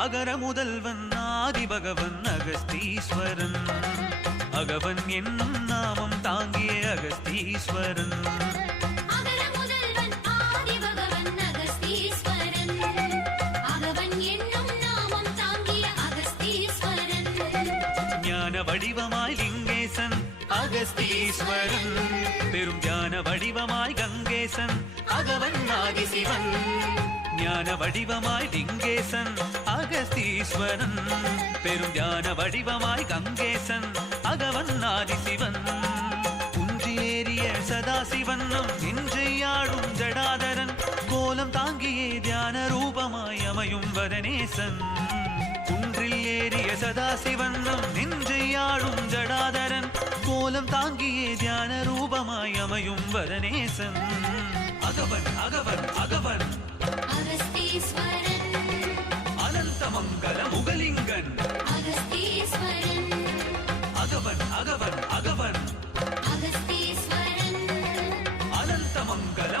அகர முதல்வன் ஆதிபகவன் அகஸ்தீஸ்வரன். அகவன் என்னும் நாமம் தாங்கிய அகஸ்தீஸ்வரன். ஞான வடிவமாய் லிங்கேசன் அகஸ்தீஸ்வரன். பெரும் ஞான வடிவமாய் கங்கேசன் அகவன் ஆதிசிவன். ஞான வடிவமாய் லிங்கேசன் அகஸ்தீஸ்வரன். பெரும் ஞான வடிவமாய் கங்கேசன் அகவன் ஆதிசிவன். குன்றியேறிய சதாசிவன்னும் நின்றையாடும் ஜடாதரன். கோலம் தாங்கியே தியான ரூபமாய் அமையும் வதனேசன். குன்றில் ஏறிய சதாசிவன்னும் நின்றையாடும் ஜடாதரன். கோலம் தாங்கியே தியான ரூபமாய் அமையும் வதனேசன். அகவன் அகவன் அகவன் அகஸ்தீஸ்வரன். அனந்த மங்கள முகலிங்கன் அகஸ்தீஸ்வரன். அகவன் அகவன் அகவன் அகஸ்தீஸ்வரன். அனந்த மங்கள.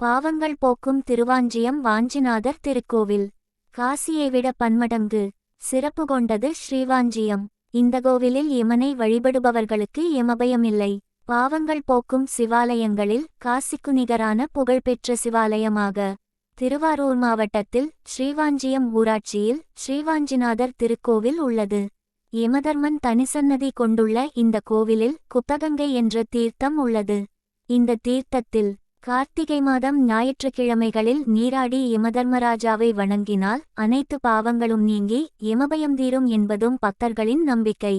பாவங்கள் போக்கும் திருவாஞ்சியம் வாஞ்சிநாதர் திருக்கோவில். காசியை விட பன்மடங்கு சிறப்பு கொண்டது ஸ்ரீவாஞ்சியம். இந்த கோவிலில் யமனை வழிபடுபவர்களுக்கு யமபயமில்லை. பாவங்கள் போக்கும் சிவாலயங்களில் காசிக்கு நிகரான புகழ்பெற்ற சிவாலயமாக திருவாரூர் மாவட்டத்தில் ஸ்ரீவாஞ்சியம் ஊராட்சியில் ஸ்ரீவாஞ்சிநாதர் திருக்கோவில் உள்ளது. யமதர்மன் தனிசன்னதி கொண்டுள்ள இந்த கோவிலில் குப்தகங்கை என்ற தீர்த்தம் உள்ளது. இந்த தீர்த்தத்தில் கார்த்திகை மாதம் ஞாயிற்றுக்கிழமைகளில் நீராடி யமதர்மராஜாவை வணங்கினால் அனைத்து பாவங்களும் நீங்கி யமபயம் தீரும் என்பதும் பக்தர்களின் நம்பிக்கை.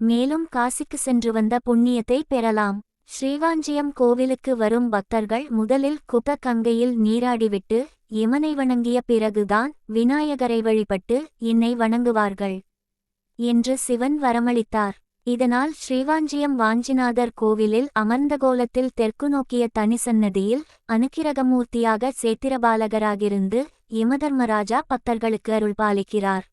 மேலும் காசிக்கு சென்று வந்த புண்ணியத்தை பெறலாம். ஸ்ரீவாஞ்சியம் கோவிலுக்கு வரும் பக்தர்கள் முதலில் குப்தகங்கையில் நீராடிவிட்டு யமனை வணங்கிய பிறகுதான் விநாயகரை வழிபட்டு என்னை வணங்குவார்கள் என்று சிவன் வரமளித்தார். இதனால் ஸ்ரீவாஞ்சியம் வாஞ்சிநாதர் கோவிலில் அமர்ந்த கோலத்தில் தெற்கு நோக்கிய தனிசன்னதியில் அனுக்கிரகமூர்த்தியாக சேத்திரபாலகராகிருந்து யமதர்மராஜா பக்தர்களுக்கு அருள் பாலிக்கிறார்.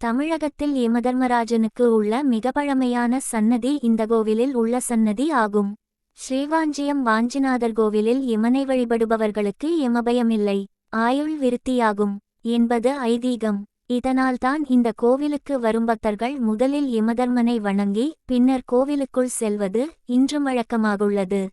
தமிழகத்தில் யமதர்மராஜனுக்கு உள்ள மிக பழமையான சன்னதி இந்த கோவிலில் உள்ள சன்னதி ஆகும். ஸ்ரீவாஞ்சியம் வாஞ்சிநாதர் கோவிலில் யமனை வழிபடுபவர்களுக்கு யமபயமில்லை, ஆயுள் விருத்தியாகும் என்பது ஐதீகம். இதனால்தான் இந்த கோவிலுக்கு வரும் பக்தர்கள் முதலில் யமதர்மனை வணங்கி பின்னர் கோவிலுக்குள் செல்வது இன்றும் வழக்கமாகுள்ளது.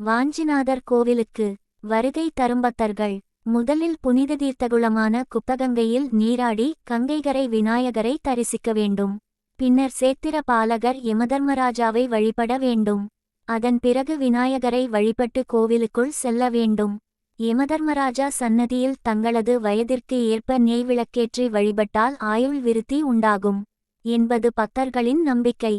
வாஞ்சிநாதர் கோவிலுக்கு வருகை தரும் பக்தர்கள் முதலில் புனித தீர்த்தகுளமான குப்தகங்கையில் நீராடி கங்கைகரை விநாயகரை தரிசிக்க வேண்டும். பின்னர் சேத்திர பாலகர் யமதர்மராஜாவை வழிபட வேண்டும். அதன் பிறகு விநாயகரை வழிபட்டு கோவிலுக்குள் செல்ல வேண்டும். யமதர்மராஜா சன்னதியில் தங்களது வயதிற்கு ஏற்ப நெய் விளக்கேற்றி வழிபட்டால் ஆயுள் விருத்தி உண்டாகும் என்பது பக்தர்களின் நம்பிக்கை.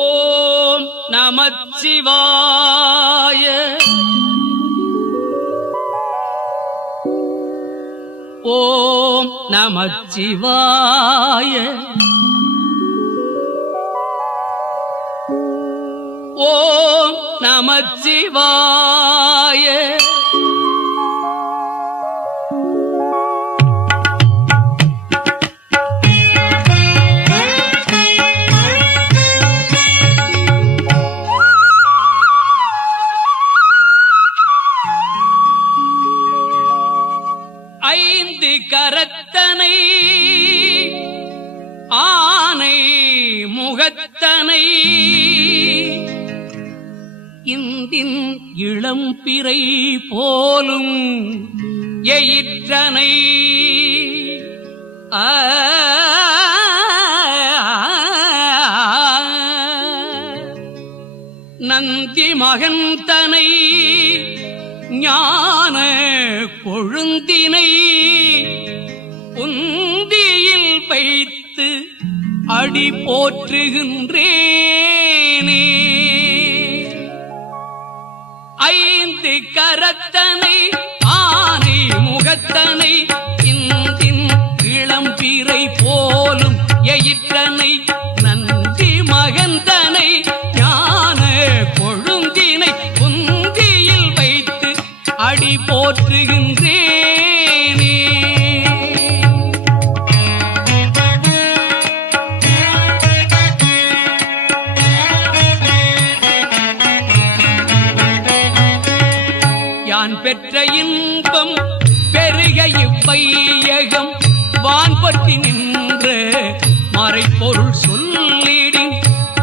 ஓம் நமச்சிவாய. ஓம் நமச்சிவாய. ஓம் நமச்சிவாய. ஐந்து கரத்தனை ஆனை முகத்தனை இந்தின் இளம்பிறை போலும் எயிற்றனை நந்தி மகந்தனை ஞான கொழுந்தினை உந்தியில் வைத்து அடி போற்றுகின்றேனே. ஐந்து கரத்தனை ஆனை முகத்தனை இந்தின் இளம்பிறை போலும் எயிற்றனை நந்தி மகந்தனை ஞான கொழுந்தினை உந்தியில் வைத்து அடி போற்றுகின்றேனே. யான் பெற்ற இன்பம் பெருக இவ்வையகம் வான் பற்றி நின்ற மறைப்பொருள் சொல்லிடின்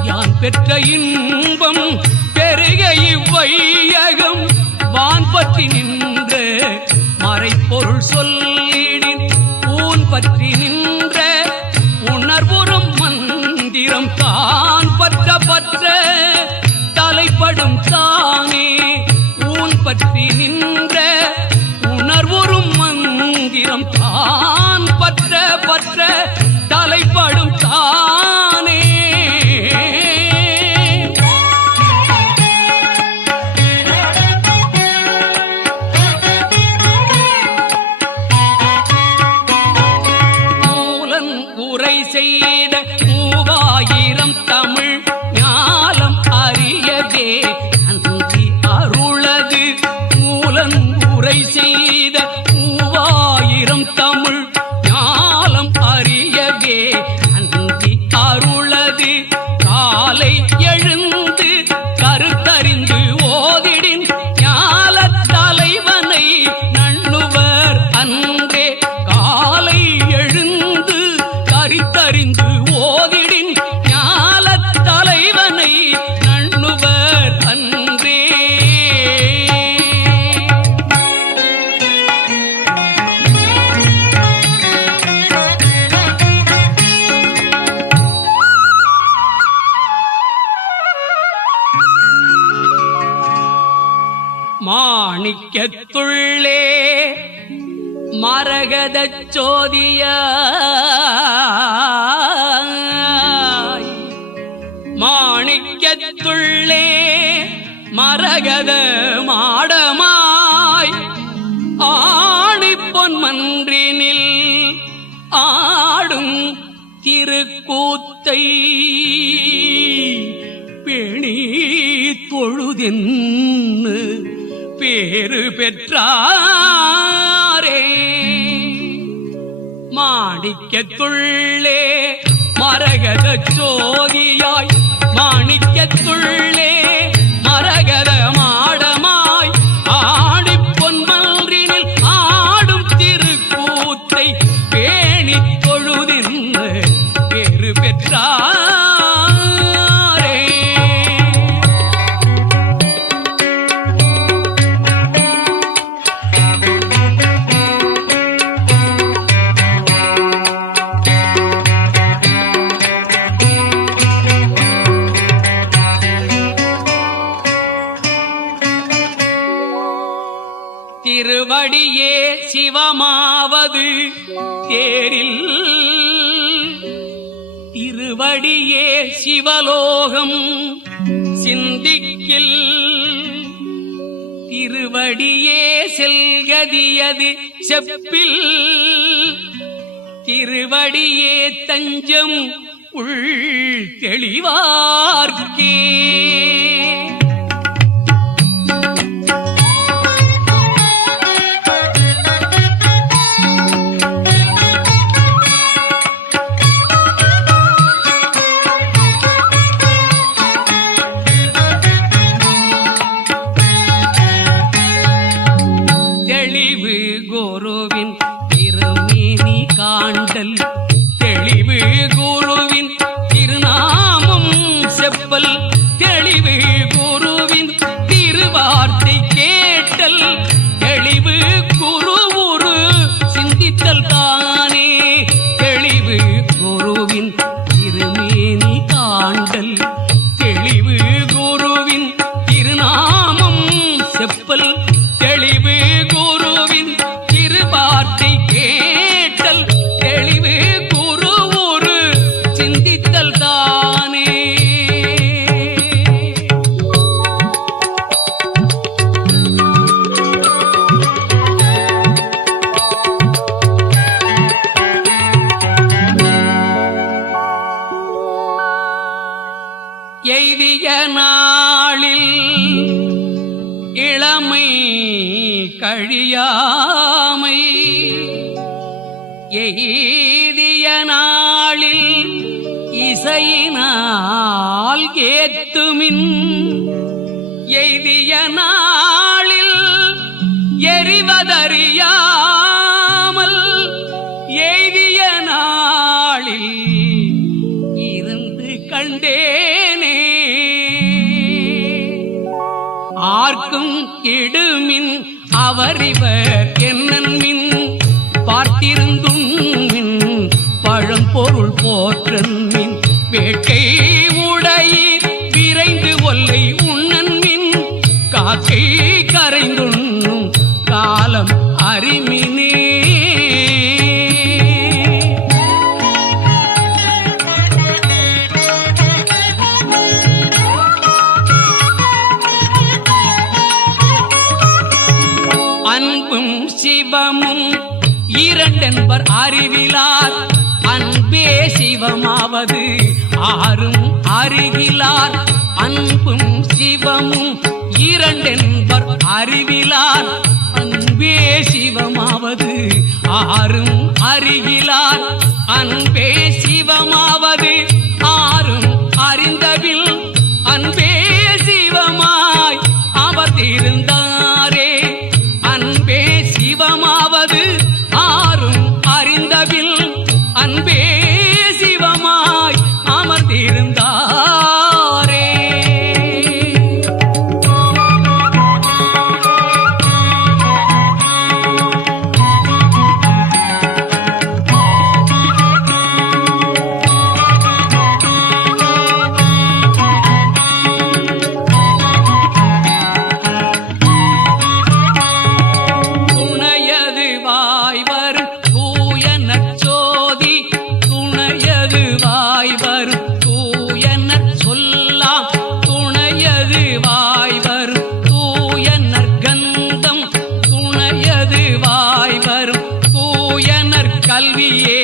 யான் பெற்ற இன்பம் பெருக இவ்வையகம் வான் பற்றி நின்ற மறைப்பொருள் சொல்லிடின் ஊன் பற்றி நின்ற உணர்வுறும் மந்திரம் தான் பற்ற பற்ற தலைப்படும் தானே ஊன் பற்றி நின்ற உணர்வுறும் மந்திரம் தான் பற்ற பற்ற தலைப்படும் தானே மூலன் உரை செய்த 3000 தமிழ் ஞாலம் அறியவே நன்றி அருளது மூலன் உரை செய்த 3000 தமிழ் ஞாலம் அறியவே நன்றி அருளது காலை எழுந்து கருத்தறிந்து ஓதிடின் ஞாலத் தலைவனை நண்ணுவர் அன்றே காலை எழுந்து கருத்தறிந்து ஓதிடின் ஞாலத் தலைவனை நண்ணுவர் அன்றே மாணிக்கத்துள்ளே மரகதச் சோதியாய் மாணிக்கத்துள்ளே மரகத மாடமாய் ஆணிப்பொன் மன்றினில் ஆடும் திருக்கூத்தை பேணி தொழுதென்னு பேரு பெற்றாரே மாணிக்கத்துள்ளே மரகத சோதியாய் மாணிக்கத்துள்ளே மரகத மாடமாய் ஆடிப்பொன் மன்றினில் ஆடும் திருக்கூத்தை பேணி தொழுதின்னு பேரு பெற்றாரே திருவடியே சிவமாவது தேரில் திருவடியே சிவலோகம் சிந்திக்கில் திருவடியே செல்கதியது செப்பில் திருவடியே தஞ்சம் உள் தெளிவார்க்கே தெளிவு குருவின் திருமேனி காண்டல் தெளிவு குருவின் திருநாமம் செப்பல் தெளிவு குருவின் திருவார்த்தை கேட்டல் தெளிவு குருவுரு சிந்தித்தல் தானே தெளிவு குருவின் திருமேனி காண்டல் தெளிவு குருவின் திருநாமம் செப்பல் தெளிவு குருவின் திருவார்த்தை கேட்டல் தெளிவு குருவுரு சிந்தித்தல் தானே எய்திய நாளில் இளமை கழியாமை எய்திய நாளில் இசையினால் ஏத்துமின் எய்திய நாளில் ஆர்க்கும் இடுமின் அவரிவர் என்னன்மின் பார்த்திருந்துண்மின் பழம்பொருள் போற்றன்மின் வேட்கை உடையீர் விரைந்து ஒல்லை உண்ணன்மின் காக்கை கரைந்துண்ணும் காலம் அறிமினே. அன்பும் சிவமும் இரண்டென்பர் அறிவிலார் அன்பே சிவமாவது ஆறும் அறிவிலார். அன்பும் சிவமும் இரண்டென்பர் அறிவிலார் அன்பே சிவமாவது ஆறும் அறிவிலார். அன்பே சிவமாவது ஆறும் அறிந்தவில் அன்பே சிவமாய் அமர்ந்திருந்தாரே. அன்பே சிவமாவது ஆறும் அறிந்தவில் அன்பே சிவமாய் அமர்ந்திருந்தாரே. துணையது வாய்வர் தூய நற்சோதி துணையது வாய்வர் தூய நற்சொல்லாம் துணையது வாய்வர் தூய நற்கந்தம் துணையது வாய்வர் தூய நற்கல்வியே.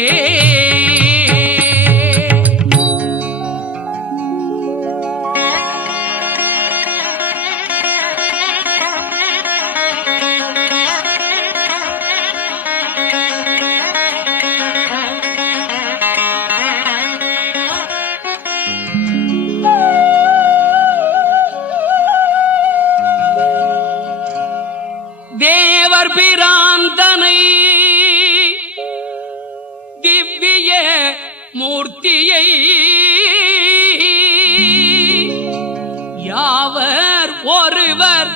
தேவர் பிராந்தனை திவ்ய மூர்த்தியை யாவர் ஒருவர்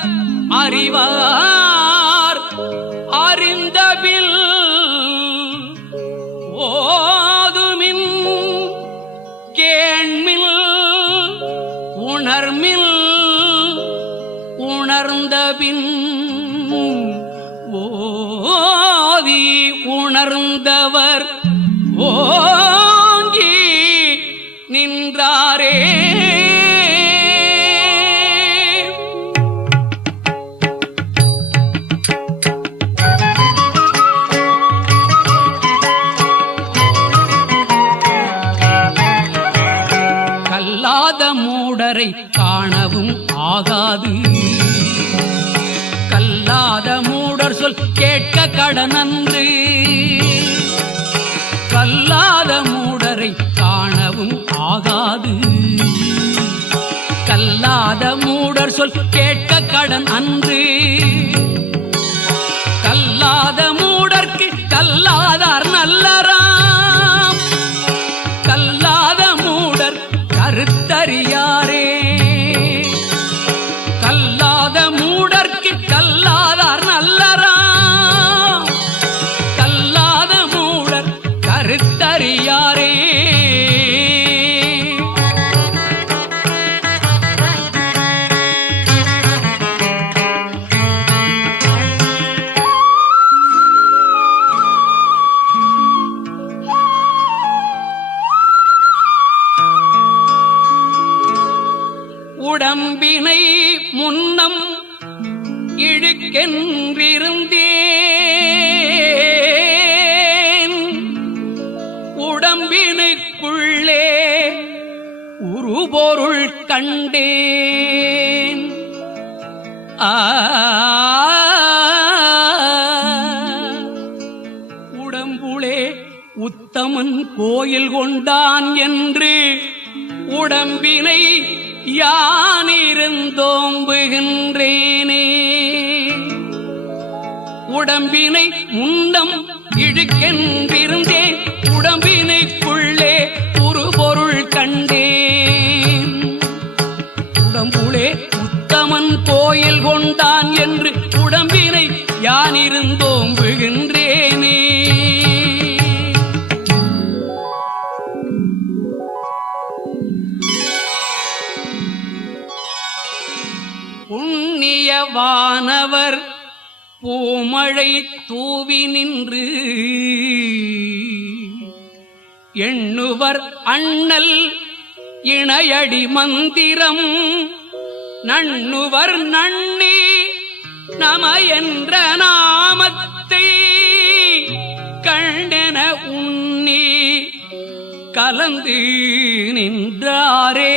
அறிவார் அறிந்தபில் ஓதுமின் கேண்மில் உணர்மில் உணர்ந்தபின் ஓதி உணர்ந்தவர் ஓங்கி நின்றாரே. கல்லாத மூடரை காணவும் ஆகாது கல்லாத மூடர் சொல் கேட்க கடனன்று. கல்லாத மூடரை காணவும் ஆகாது கல்லாத மூடர் சொல் கேட்க கடன் அன்று. கல்லாத மூடர்க்கு கல்லாதார் நல்லராம் கல்லாத மூடர் கருத்தறியாரே. கல்லாத மூடர்க்கு கல்லாதார் நல்லராம் கல்லாத மூடர் கருத்தறியாரே. உடம்பினை முன்னம் இழுக்கென்றிருந்தேன் உடம்பினுக்குள்ளே உருபொருள் கண்டேன். உடம்புளே உத்தமன் கோயில் கொண்டான் என்று உடம்பினை யானிருந்தோம்புகின்றேனே. உடம்பினை முன்னம் இழுக்கென்றிருந்தேன் உடம்பினுக்குள்ளே ஒரு பொருள் கண்டேன். உடம்புளே உத்தமன் கோயில் வானவர் பூமழை தூவி நின்று எண்ணுவர் அண்ணல் இணையடி மந்திரம் நண்ணுவர் நன்னி நம என்ற நாமத்தை கண்டென உண்ணி கலந்து நின்றாரே.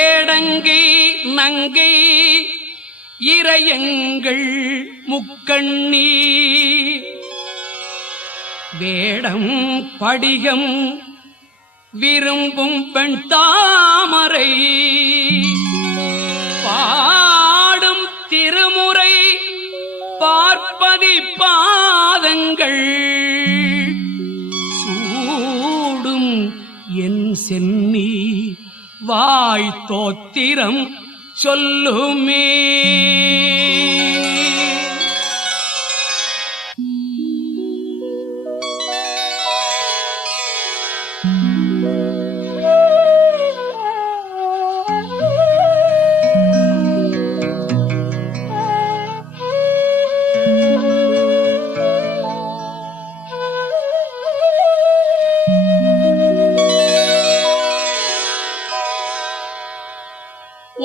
ஏடங்கை நங்கை இறையங்கள் முக்கண்ணி வேடம் படிகம் விரும்பும் பெண் தாமரை பாடும் திருமுறை பார்ப்பதி பாதங்கள் சூடும் என் சென்னி வாய் தோத்திரம் சொல்லுமே.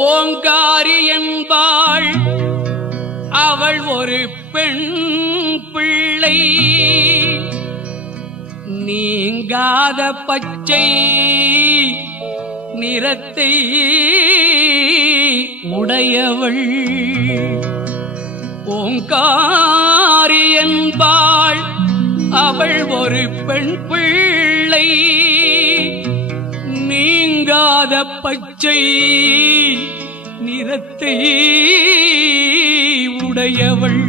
ஓங்காரி என்பாள் அவள் ஒரு பெண் பிள்ளை நீங்காத பச்சை நிறத்தை உடையவள். ஓங்காரி என்பாள் அவள் ஒரு பெண் பிள்ளை நீங்காத பச்சை நிறத்தை உடையவள்.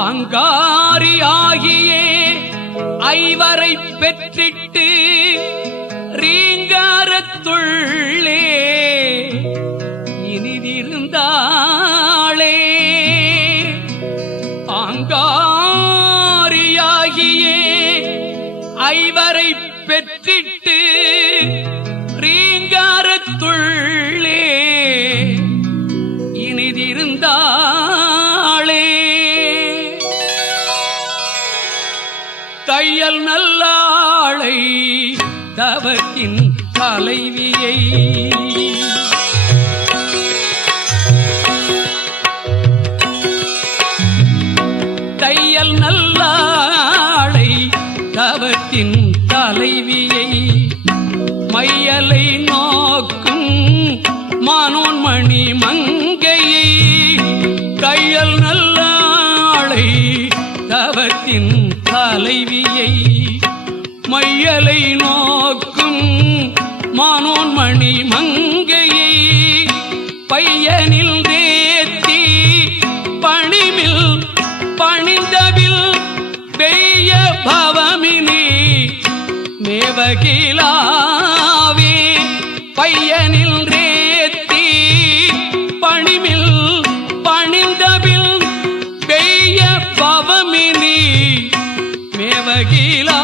ஆங்காரி ஆகியே ஐவரை பெற்றிட்டு ரீங்காரத்துள்ளே இனிதிருந்தாளே. ஆங்காரியாகியே ஐவரை பெற்றிட்டு ரீங்காரத்துள்ளே இனிதிருந்தாளே. தையல் நல்லாளை தவத்தின் தலைவியை தையல் நல்லாளை தவத்தின் தலைவியை மையலை நோக்கும் மானோன்மணி மங்கையை கையல் நல்லாளை தவத்தின் தலைவியை மையலை நோக்கும் மானோன்மணி மங்கையை பையனில் தேத்தி பணிமில் பணிந்தவில் பெய்ய பவமினி மேவகிலாவே பையனில் ரேத்தி பணிமில் பணிந்தவில் பெய்ய பவமினி மேவகிலாவே.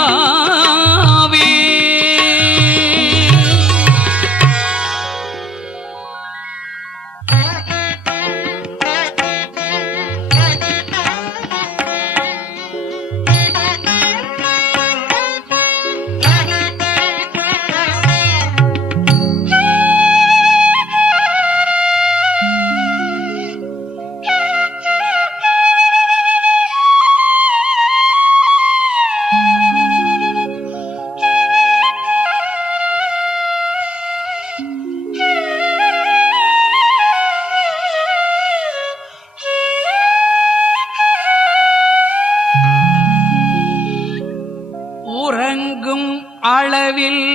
உறங்கும் அளவில்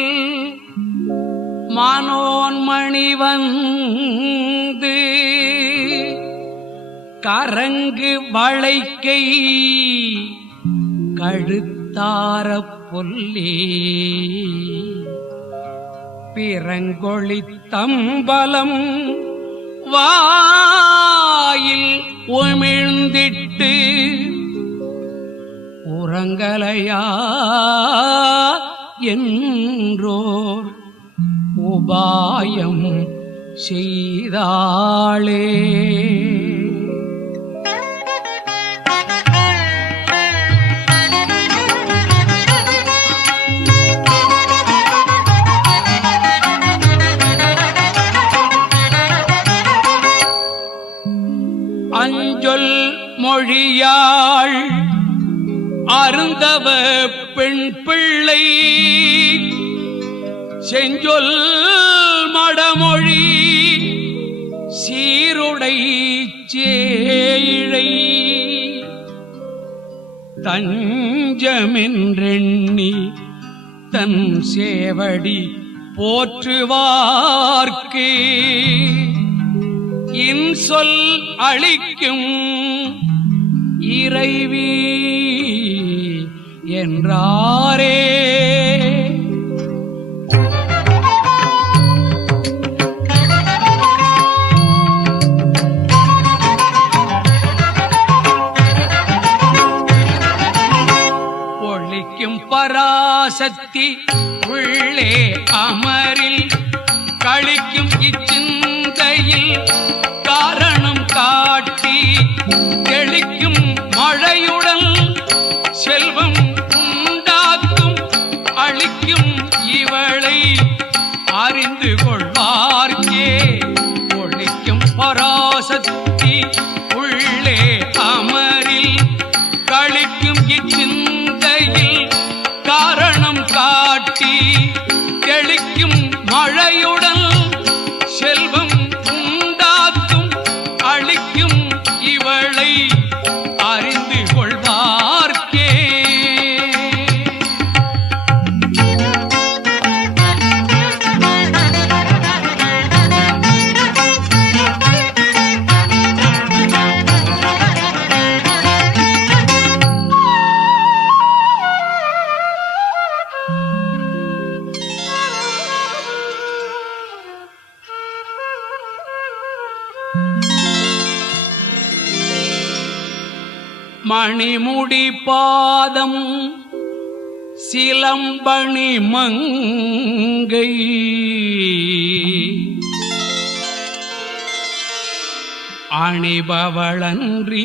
மானோன்மணி வந்து கரங்கு வளைக்கை கழுத்தார பொல்லே பிறங்கொழித்தம்பலம் வாயில் உமிழ்ந்திட்டு உறங்கலையா என்றோர் உபாயம் செய்தாளே. அஞ்சொல் மொழியாள் அருந்தவ பெண் பிள்ளை செஞ்சொல் மடமொழி சீருடை சேயிழை தஞ்சமென்றெண்ணி தன் சேவடி போற்றுவார்க்கு இன்சொல் அளிக்கும் இறைவி என்றாரே. ஒளிக்கும் பராசக்தி உள்ளே அமரில் கழிக்கும் இச்சிந்தையில் காரணம் காட்டி தெளிக்கும் மழையுடன் செல்வம் உண்டாக்கும் அளிக்கும் இவளை அறிந்து கொள்வார்க்கே. ஒளிக்கும் பராசக்தி உள்ளே அமரில் கழிக்கும் இச்சிந்தையில் காரணம் காட்டி தெளிக்கும் மழையுடன் செல்வம் உண்டாக்கும் அளிக்கும் இவளை அறிந்து கொள்வார்க்கே. மணிமுடி பாதம் சிலம்பணி மங்கை அணிபவளன்றி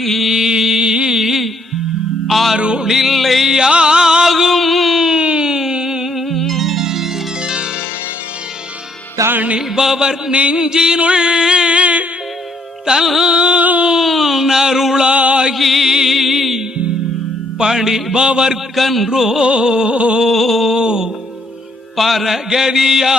அருளில்லையாகும் தணிபவர் நெஞ்சினுள் தன் அருளாகி பணிபவர்க்கன்றோ பரகதியாமே.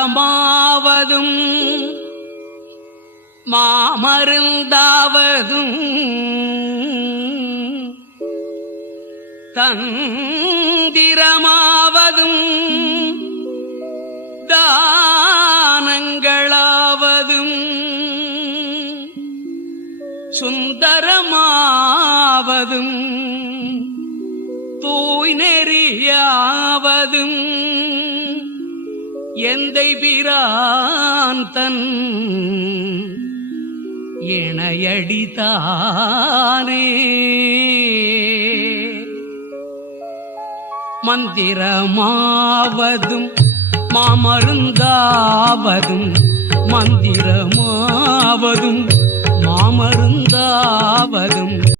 மந்திரமாவதும் மாமருந்தாவதும் தந்திரமாவதும் தானங்களாவதும் சுந்தரமாவதும் தூய் நெறியாவதும் எந்தை பிரான் தன் இணையடித்தானே. மந்திரமாவதும் மாமருந்தாவதும் மந்திரமாவதும் மாமருந்தாவதும்